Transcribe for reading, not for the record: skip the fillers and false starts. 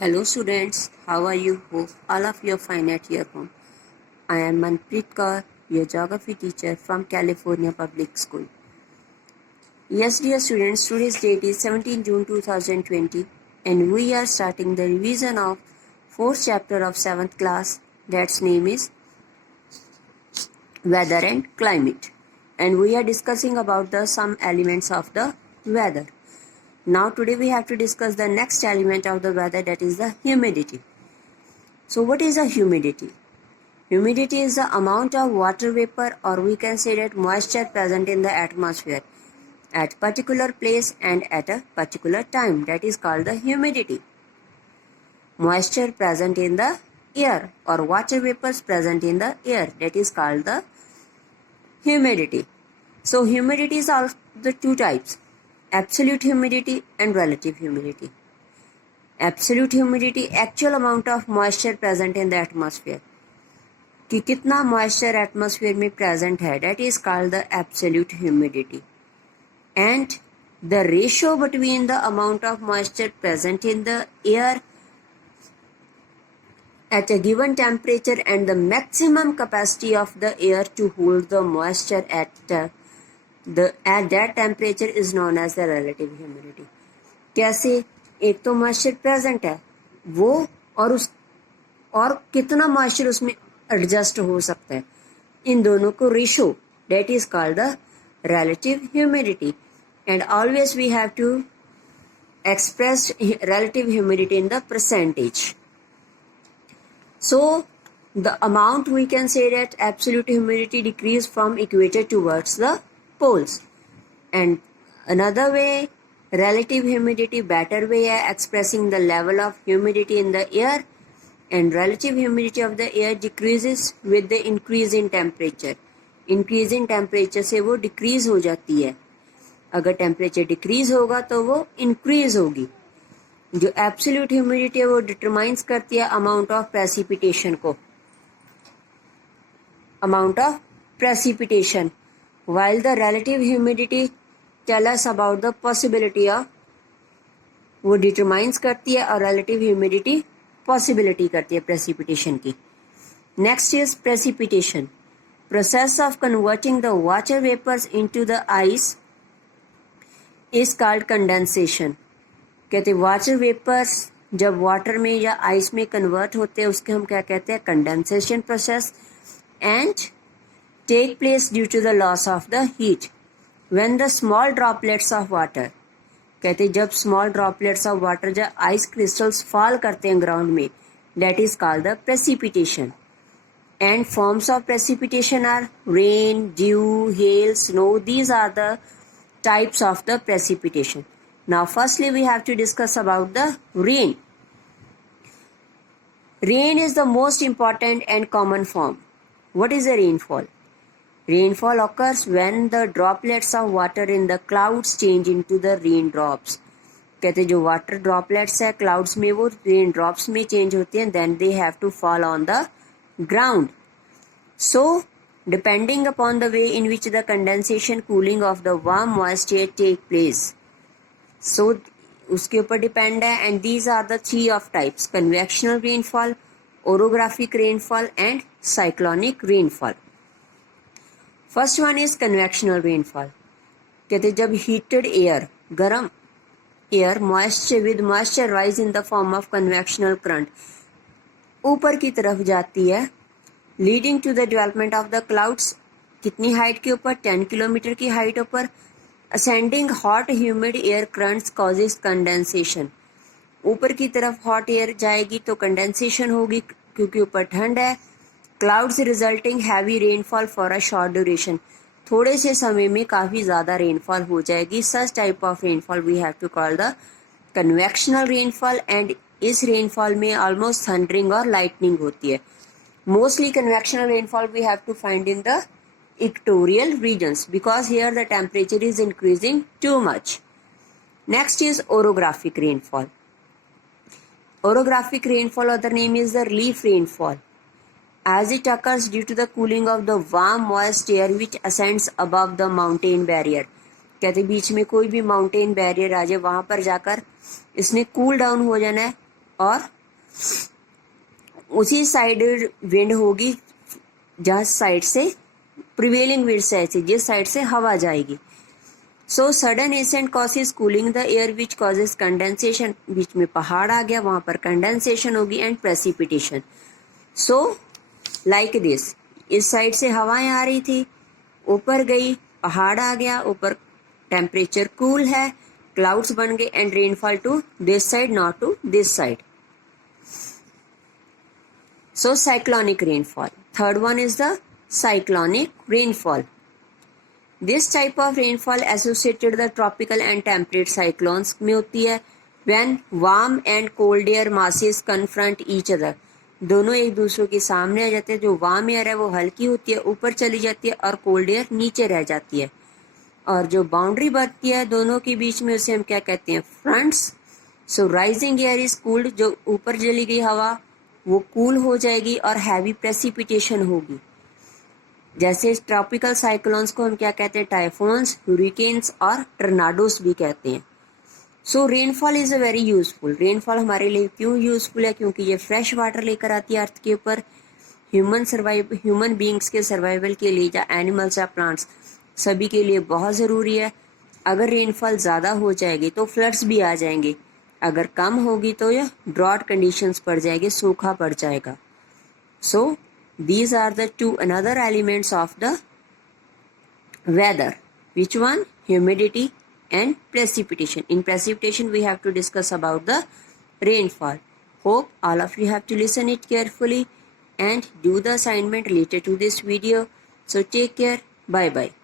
Hello students, how are you? Hope all of you are fine at your home. I am Manpreet Kaur, your geography teacher from California Public School. Yes dear students, today's date is 17 June 2020 and we are starting the revision of 4th chapter of 7th class, that's name is Weather and Climate, and we are discussing about the some elements of the weather. Now today we have to discuss the next element of the weather, that is the humidity. So what is the humidity? Humidity is the amount of water vapor, or we can say that moisture present in the atmosphere at particular place and at a particular time, that is called the humidity. Moisture present in the air or water vapors present in the air, that is called the humidity. So humidity is of the two types, absolute humidity and relative humidity. Absolute humidity, actual amount of moisture present in the atmosphere, कि कितना moisture atmosphere में present है, that is called the absolute humidity. And the ratio between the amount of moisture present in the air at a given temperature and the maximum capacity of the air to hold the moisture at that temperature is known as the relative humidity. कैसे? एक तो moisture present है वो और कितना moisture उसमें adjust हो सकता है, इन दोनों को ratio, that is called the relative humidity. And always we have to express relative humidity in the percentage. So the amount, we can say that absolute humidity decrease from equator towards the poles. And another way, relative humidity, better way है expressing the level of humidity in the air. And relative humidity of the air decreases with the increase in temperature. Increase in temperature से वो decrease हो जाती है. अगर temperature decrease होगा तो वो increase होगी. जो एब्सोल्यूट ह्यूमिडिटी है वो डिटरमाइंस करती है अमाउंट ऑफ प्रेसिपिटेशन को, amount of precipitation, while the relative humidity tell us about the possibility of, वो डिटरमाइंस करती है और relative humidity पॉसिबिलिटी करती है प्रेसिपिटेशन की. Next is precipitation, process of converting the water vapours into the ice is called condensation. कहते हैं water vapours जब वाटर में या आइस में कन्वर्ट होते हैं उसके हम क्या कहते हैं, condensation process. And take place due to the loss of the heat when the small droplets of water, कहते हैं जब स्मॉल ड्रॉपलेट्स ऑफ वाटर जब आइस क्रिस्टल्स फॉल करते हैं ग्राउंड में, that is called the precipitation. And forms of precipitation are rain, dew, hail, snow. These are the types of the precipitation. Now firstly we have to discuss about the rain. Rain is the most important and common form. What is a rainfall? Rainfall occurs when the droplets of water in the clouds change into the raindrops. कहते जो water droplets है clouds में वो rain drops में change होते हैं, then they have to fall on the ground. So depending upon the way in which the condensation cooling of the warm moist air take place. So उसके ऊपर depend है. And these are the three of types, convectional rainfall, orographic rainfall and cyclonic rainfall. First one is convectional rainfall. कहते जब heated air, गर्म air moisture with moisture rise in the form of convectional current ऊपर की तरफ जाती है, leading to the development of the clouds. कितनी height के ऊपर, 10 किलोमीटर की हाइट ऊपर. Ascending hot humid air currents causes condensation. ऊपर की तरफ हॉट एयर जाएगी तो कंडेंसेशन होगी क्योंकि ऊपर ठंड है. Clouds resulting heavy rainfall for a short duration. थोड़े से समय में काफ़ी ज़्यादा रेनफॉल हो जाएगी. Such type of rainfall we have to call the convectional rainfall. And इस रेनफॉल में ऑलमोस्ट थंडरिंग और लाइटनिंग होती है. Mostly convectional rainfall we have to find in the equatorial regions because here the temperature is increasing too much. Next is orographic rainfall. Orographic rainfall, other name is the relief rainfall, as it occurs due to the cooling of the warm moist air which ascends above the mountain barrier. कहते बीच में कोई भी mountain barrier आ जाए वहाँ पर जाकर इसने cool down हो जाना है और उसी साइड विंड होगी जहाँ साइड से प्रिवेलिंग विंड से ऐसी जिस साइड से हवा जाएगी. So sudden ascent causes cooling the air which causes condensation. बीच में पहाड़ आ गया, वहां पर कंडेंसेशन होगी and precipitation. So like this, इस साइड से हवाएं आ रही थी, ऊपर गई, पहाड़ आ गया, ऊपर टेम्परेचर कूल है, क्लाउड्स बन गए and rainfall to this side not to this side. So cyclonic rainfall. Third one is the cyclonic rainfall. This type of rainfall associated the tropical and temperate cyclones में होती है when warm and cold air masses confront each other. दोनों एक दूसरे के सामने आ जाते हैं. जो वार्म एयर है वो हल्की होती है, ऊपर चली जाती है, और कोल्ड एयर नीचे रह जाती है. और जो बाउंड्री बनती है दोनों के बीच में उसे हम क्या कहते हैं? Fronts. So rising air is cooled. जो ऊपर चली गई हवा वो कूल हो जाएगी और हैवी प्रेसिपिटेशन होगी. जैसे ट्रॉपिकल साइक्लोन्स को हम क्या कहते हैं? टाइफोन्स, हुरिकेन्स और टर्नाडोस भी कहते हैं. So rainfall is a very useful. Rainfall हमारे लिए क्यों यूजफुल है? क्योंकि ये फ्रेश वाटर लेकर आती है अर्थ के ऊपर. ह्यूमन बींग्स के सर्वाइवल के लिए या एनिमल्स या प्लांट्स सभी के लिए बहुत ज़रूरी है. अगर रेनफॉल ज़्यादा हो जाएगी तो फ्लड्स भी आ जाएंगे, अगर कम होगी तो यह ड्रॉट कंडीशंस पड़ जाएंगे, सूखा पड़ जाएगा. सो these are the two another elements of the weather. Which one? Humidity and precipitation. In precipitation we have to discuss about the rainfall. Hope all of you have to listen it carefully and do the assignment related to this video. So take care. Bye bye.